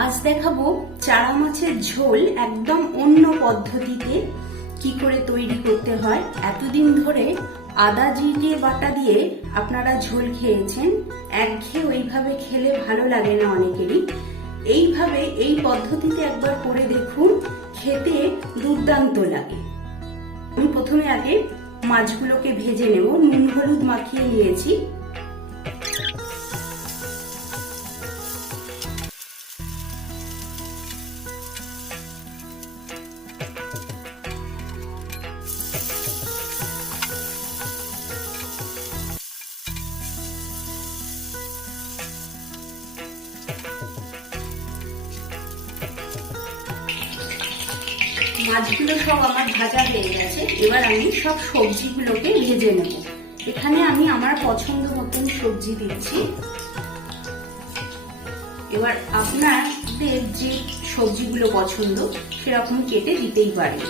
আজ দেখাবো চারা মাছের ঝোল একদম অন্য পদ্ধতিতে কি করে তৈরি করতে হয়। এতদিন ধরে আদা জিরে বাটা দিয়ে আপনারা ঝোল খেয়েছেন, একঘেয়ে ওইভাবে খেলে ভালো লাগে না অনেকেরই। এইভাবে এই পদ্ধতিতে একবার করে দেখুন, খেতে দুর্দান্ত লাগে। আমি প্রথমে আগে মাছগুলোকে ভেজে নেব। নুন হলুদ মাখিয়ে নিয়েছি। মাছগুলো সব আমার ভাজা হয়ে গেছে। এবার আমি সব সবজিগুলোকে ভেজে নেব। এখানে আমি আমার পছন্দ মতন সবজি দিচ্ছি। এবার আপনাদের যে সবজিগুলো পছন্দ সেরকম কেটে দিতেই পারেন।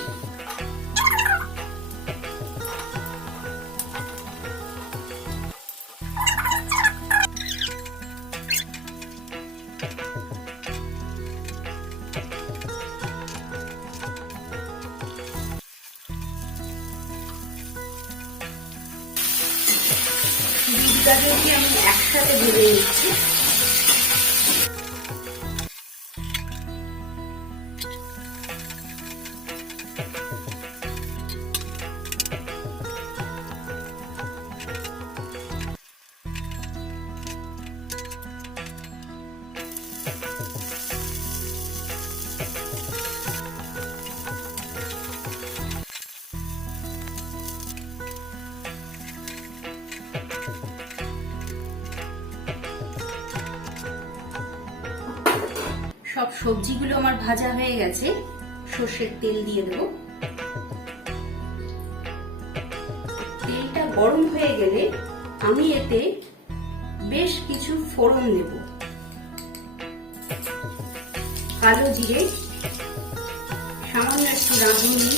গাজরকে আমি একসাথে ভেজে নিচ্ছি। সব সবজিগুলো আমার ভাজা হয়ে গেছে। সর্ষের তেল দিয়ে দেব। তেলটা গরম হয়ে গেলে আমি এতে বেশ কিছু ফোড়ন দেব। কালো জিরে, সামান্য একটু রাঁধুনি,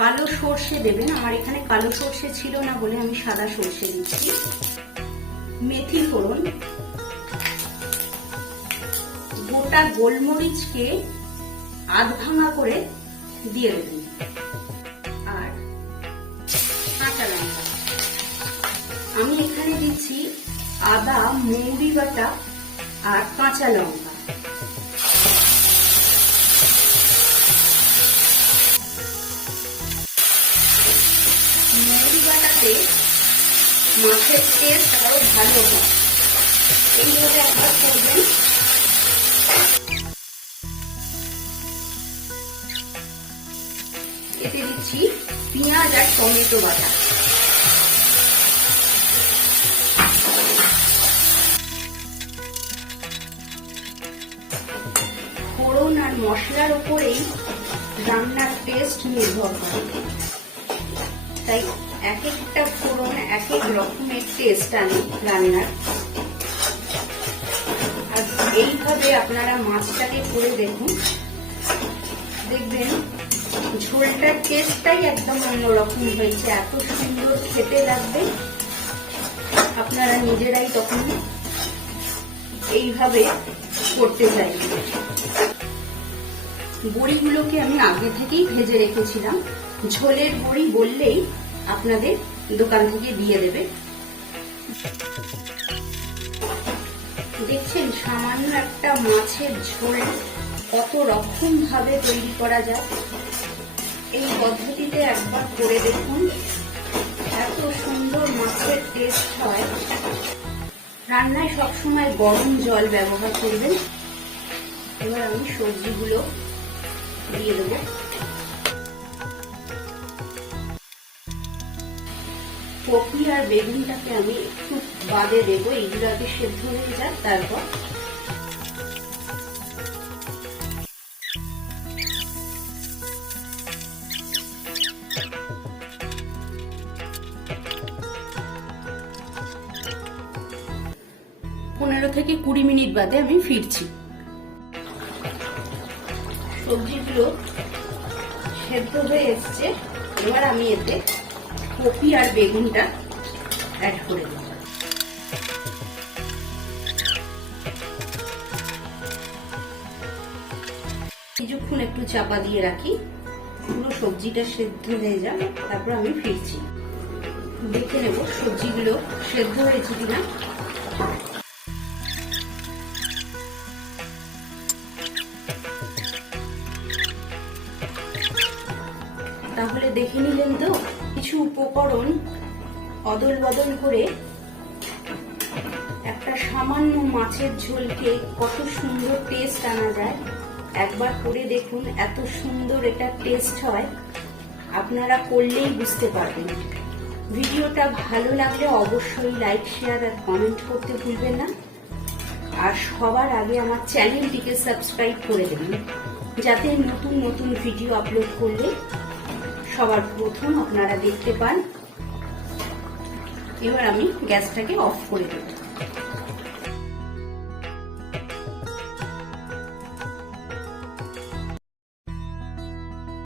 কালো সর্ষে দেবেন। আমার এখানে কালো সর্ষে ছিল না বলে আমি সাদা সর্ষে দিচ্ছি। মেথি ফোড়ন, গোটা গোলমরিচকে আধ ভাঙা করে দিয়ে দেবেন, আর কাঁচা লঙ্কা। আমি এখানে দিচ্ছি আদা, মৌরি বাটা আর কাঁচা লঙ্কা। মৌরি বাটাতে মাছের টেস্ট আরো ভালো হয়। এইভাবে একবার করবেন। এতে দিচ্ছি পেঁয়াজ আর টমেটো বাটা। ফোড়ন আর মশলার উপরেই রান্নার টেস্ট নির্ভর করে, তাই এক একটা ফোড়ন এক এক রকমের টেস্ট আনে রান্নার। আর এইভাবে আপনারা মাছটাকে করে দেখুন, দেখবেন ঝোলটার টেস্টটাই একদম অন্যরকম হয়েছে। এত সুন্দর খেতে লাগবে, আপনারা নিজেরাই তখন এইভাবে করতে চাইবেন। বড়িগুলোকে আমি আগে থেকেই ভেজে রেখেছিলাম। ঝোলের বড়ি বললেই আপনাদের দোকান থেকে দিয়ে দেবে। দেখছেন সামান্য একটা মাছের ঝোল কত রকম ভাবে তৈরি করা যায়। এই পদ্ধতিতে একবার করে দেখুন, এত সুন্দর মাছের টেস্ট হয়। রান্নায় সবসময় গরম জল ব্যবহার করবেন। এবার আমি সবজিগুলো দিয়ে দেব। কপি আর বেগুনটাকে আমি একটু বাদে দেবো, এইগুলো আগে সেদ্ধ হয়ে যাক। তারপর পনেরো থেকে 20 মিনিট বাদে আমি ফিরছি। সবজিগুলো সেদ্ধ হয়ে এসছে। এবার আমি এতে কপি আর বেগুনটা অ্যাড করে দেব। কিছুক্ষণ একটু চাপা দিয়ে রাখি, পুরো সবজিটা সেদ্ধ হয়ে যাক, তারপর আমি ফিরছি। দেখে নেব সবজিগুলো সেদ্ধ হয়েছে কিনা। তাহলে দেখে নিলেন তো, কিছু উপকরণ অদল বদল করে একটা সামান্য মাছের ঝোলকে কত সুন্দর টেস্ট আনা যায়। একবার করে দেখুন, এত সুন্দর এটা টেস্ট হয়, আপনারা করলেই বুঝতে পারবেন। ভিডিওটা ভালো লাগলে অবশ্যই লাইক, শেয়ার আর কমেন্ট করতে ভুলবেন না। আর সবার আগে আমার চ্যানেলটিকে সাবস্ক্রাইব করে দেবেন, যাতে নতুন নতুন ভিডিও আপলোড করলে সবার প্রথম আপনারা দেখতে পান। এবার আমি গ্যাসটাকে অফ করে দেব।